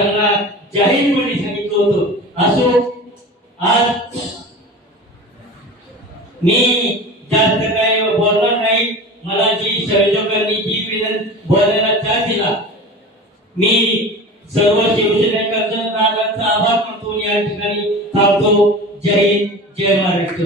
त्यांना जाहीरपणे सांगितलं होतं। असो आज मी जास्त काही बोलणार नाही। मला जी संयोजकांनी जी बोलायला चान्स दिला, मी सर्व शिवसैनिकांचा दादांचा आभार मानतो। या ठिकाणी थांबतो। जय हिंद, जय महाराष्ट्र।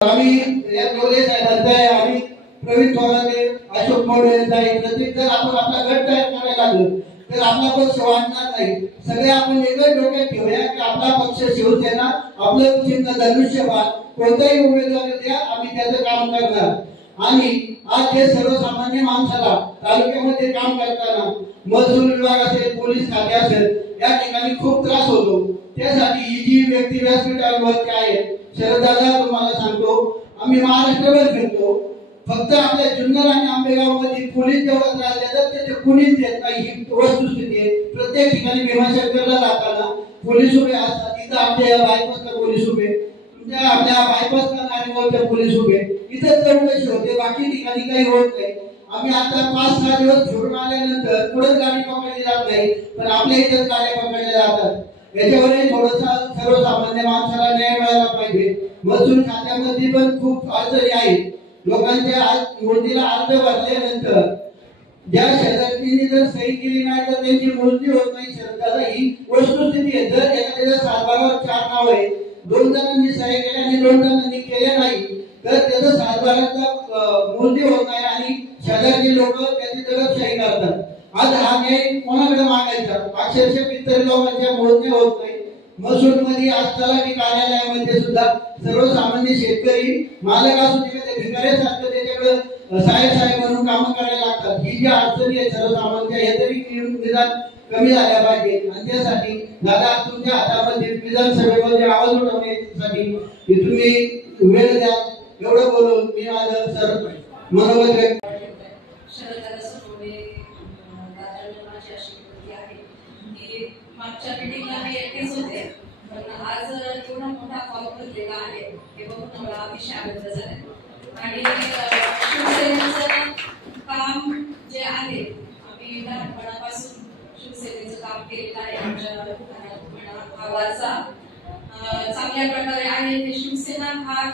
आम्ही या डोले साहेबांचा आम्ही प्रवीण थोराते, अशोक मोडे यांचा प्रत्येक जर आपण आपला गट तयार करायला लागलो तर आपला पक्ष वाढणार नाही। सगळे आपण एकच डोक्यात ठेवूया की आपला पक्ष शिवसेना, आपलं चिन्ह धनुष्यबाण, कोणताही उमेदवार द्या, आम्ही त्याचं काम करणार। आणि आज जे सर्वसामान्य माणसाला तालुक्यामध्ये काम करताना महसूल विभाग असेल, पोलीस खाते असेल, या ठिकाणी खूप त्रास होतो। त्यासाठी ही जी व्यक्ती व्यासपीठावरती आहे, शरददादा तुम्हाला सांगतो, आम्ही महाराष्ट्रभर फिरतो, फक्त आपल्या जुन्नर आणि आंबेगाव मध्ये पोलीस जेवढा त्रास देतात त्याचे कुणीच देत नाही, ही वस्तुस्थिती आहे। प्रत्येक ठिकाणी भीमाशंकरला जाताना पोलीस उभे असतात, तिथं आपल्या बायपासला पोलीस उभे, तुमच्या आपल्या बायपासला नारेगावच्या पोलीस उभे, इथं चौकशी होते, बाकी ठिकाणी काही होत नाही। आम्ही आता 5-6 दिवस फिरून आल्यानंतर पुढे गाडी पकडली जात नाही, पण आपल्या इथेच गाड्या पकडल्या जातात। याच्यावरही थोडासा सर्वसामान्य माणसाला न्याय मिळाला पाहिजे। महसूल खात्यामध्ये पण खूप अडचणी आहेत। लोकांच्या आज मोदीला अर्ज भरल्यानंतर ज्या शेजाऱ्यांनी जर सही केली नाही तर त्यांची मोजणी होत नाही। शरदादा ही वस्तुस्थिती आहे। जर एखाद्या सातबारावर 4 नाव आहे, 2 जणांनी सही केल्या आणि 2 जणांनी केल्या नाही तर त्याचं सातबाराचा मोजणी होत नाही आणि शेजारची लोक त्याची दडपशाही करतात। आज हा न्याय कोणाकडे मागायचा? अक्षरशः इतर लोकांच्या मोजण्या होत नाही। महसूल मध्ये आज तलाठी कार्यालयामध्ये सुद्धा सर्वसामान्य शेतकरी मालक असू दे ते भिकाऱ्यासारखं त्याच्याकडे साहेब म्हणून काम करायला लागतात। ही जी अडचणी आहे सर्वसामान्य, हे तरी निदान कमी झाल्या पाहिजे। आणि त्यासाठी दादा तुमच्या हातामध्ये विधानसभेमध्ये आवाज उठवण्यासाठी तुम्ही वेळ द्या। एवढं बोलून मी माझं सर मनोगत व्यक्त मागच्या मीटिंगला मी एकटेच होते, पण आज एवढा मोठा कॉल भरलेला आहे हे बघून मला अतिशय आनंद झाला। आणि शिवसेनेचं काम जे आहे, आम्ही लहानपणापासून शिवसेनेचं काम केलेलं आहे। आमच्या हा वारसा चांगल्या प्रकारे आहे। हे शिवसेना हा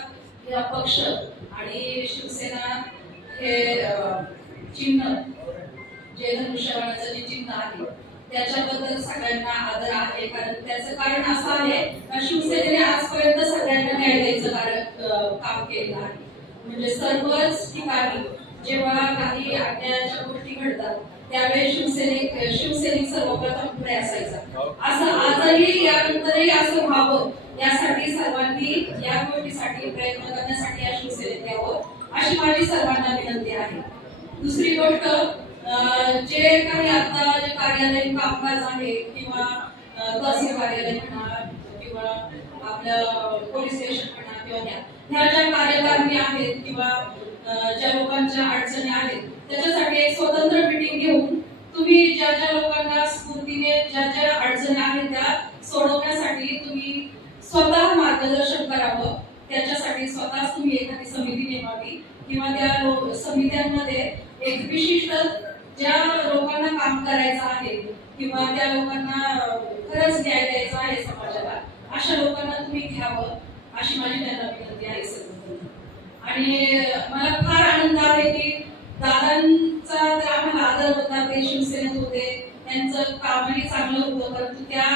पक्ष आणि शिवसेना हे चिन्ह, जे धनुष्यबाणाचं जे चिन्ह आहे त्याच्याबद्दल सगळ्यांना आदर आहे। कारण त्याचं कारण असं आहे की शिवसेनेने आजपर्यंत सगळ्यांना न्याय द्यायचं काम केलं आहे। म्हणजे सर्वच ठिकाणी जेव्हा काही अन्यायाच्या गोष्टी घडतात त्यावेळी शिवसैनिक सर्वप्रथम पुढे असायचा। असं आजही यानंतरही असं व्हावं यासाठी सर्वांनी या गोष्टीसाठी प्रयत्न करण्यासाठी या शिवसेनेत यावं अशी माझी सर्वांना विनंती आहे। दुसरी गोष्ट, जे काही आता जे कार्यालयीन कामकाज आहे किंवा तहसील कार्यालय म्हणा किंवा आपलं पोलीस स्टेशन म्हणा किंवा ह्या ज्या कार्यकारिणी आहेत किंवा ज्या लोकांच्या अडचणी आहेत त्याच्यासाठी एक स्वतंत्र मीटिंग घेऊन तुम्ही ज्या ज्या लोकांना स्फूर्तीने ज्या ज्या अडचणी आहेत त्या सोडवण्यासाठी तुम्ही स्वतः मार्गदर्शन करावं। त्याच्यासाठी स्वतःच तुम्ही एखादी समिती नेमावी किंवा त्या समित्यांमध्ये एक विशिष्ट ज्या लोकांना काम करायचं आहे किंवा त्या लोकांना खरंच न्याय द्यायचा आहे समाजाला, अशा लोकांना तुम्ही घ्यावं अशी माझी त्यांना विनंती आहे सर्वप्रथम। आणि मला फार आनंद आहे की दादांचा आम्हाला आदर होता, ते शिवसेनेत होते, त्यांचं कामही चांगलं होतं, परंतु त्या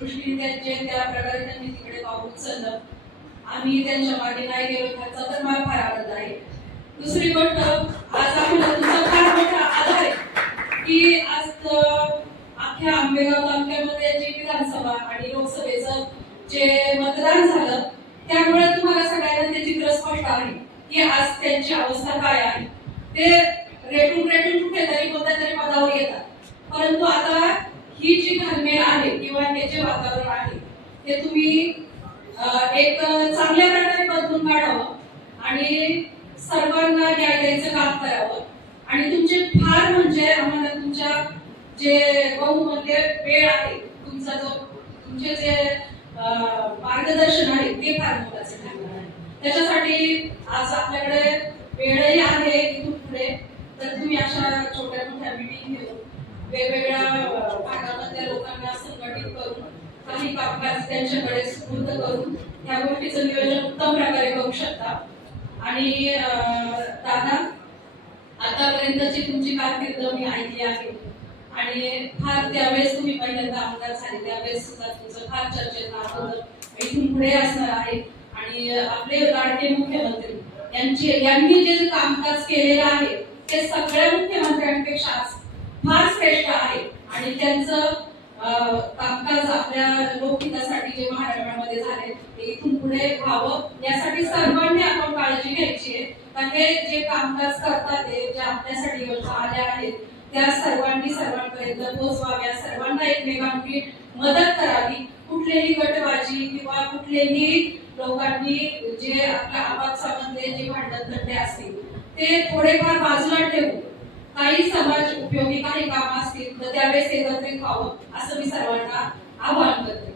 दृष्टीने त्या प्रकारे त्यांनी तिकडे पाऊल उचललं, आम्ही त्यांच्या मागे नाही गेलो ह्याचा तर मला फार आनंद आहे। दुसरी गोष्ट, आज आम्हाला तुमचा फार मोठा आदर आहे की आज अख्ख्या आंबेगाव तालुक्यामध्ये जी विधानसभा आणि लोकसभेचं जे मतदान झालं त्यामुळे तुम्हाला सगळ्यांना ते चित्र स्पष्ट आहे की आज त्यांची अवस्था काय आहे। ते रेटून कुठेतरी कोणत्या तरी पदावर येतात, परंतु आता ही जी घालमेल आहे किंवा हे जे वातावरण आहे ते तुम्ही एक चांगल्या प्रकारे बदलून काढावं आणि सर्वांना न्याय द्यायचं काम करावं। आणि तुमचे फार म्हणजे आम्हाला तुमच्या जे बहुमूल्य वेळ आहे, तुमचा जो तुमचे जे मार्गदर्शन आहे ते फार महत्त्वाचे ठरणार आहे। त्याच्यासाठी आज आपल्याकडे वेळही आहे इथून पुढे, तर तुम्ही अशा छोट्या मोठ्या मीटिंग घेऊन वेगवेगळ्या काही कामकाज त्यांच्याकडे सुपूर्द करून या गोष्टीचं नियोजन उत्तम प्रकारे करू शकता। आणि दादा, आतापर्यंतची तुमची कारकीर्द मी ऐकली आहे आणि फार त्यावेळेस तुम्ही पहिल्यांदा आमदार झाले त्यावेळेस सुद्धा तुमचं फार चर्चेत नाव होतं, इथून पुढे असणार आहे। आणि आपले लाडके मुख्यमंत्री यांनी जे कामकाज केलेलं आहे ते सगळ्या मुख्यमंत्र्यांपेक्षा फार श्रेष्ठ आहे आणि त्यांचं कामकाज आपल्या लोकहितासाठी जे महाराष्ट्रामध्ये झाले ते इथून पुढे व्हावं यासाठी सर्वांनी आपण काळजी घ्यायची आहे। कारण हे जे कामकाज करतात ते जे आपल्यासाठी योजना आल्या आहेत त्या सर्वांनी सर्वांपर्यंत पोहोचवाव्या, सर्वांना एकमेकांची मदत करावी। कुठलेही गटबाजी किंवा कुठलेही लोकांनी जे आपल्या आपापसामध्ये जे भांडण तंटे असतील ते थोडेफार बाजूला ठेवून काही समाज उपयोगी काही काम असतील तर त्यावेळेस एकत्रित व्हावं असं मी सर्वांना आवाहन करते।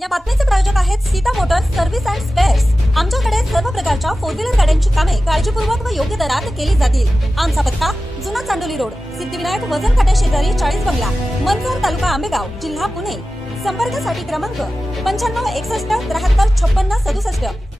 या बातमीचे प्रायोजक आहेत Sita Motors service and spares. आमच्याकडे सर्व प्रकारच्या 4 व्हीलर गाड्यांची कामे काळजीपूर्वक व योग्य दरात केली जातील। आमचा पत्ता जुना चांडोली रोड, सिद्धिविनायक वजन काट्या शेजारी 40 बंगला, मनसर, तालुका आंबेगाव, जिल्हा पुणे। संपर्कासाठी क्रमांक 95 61 73 56 67।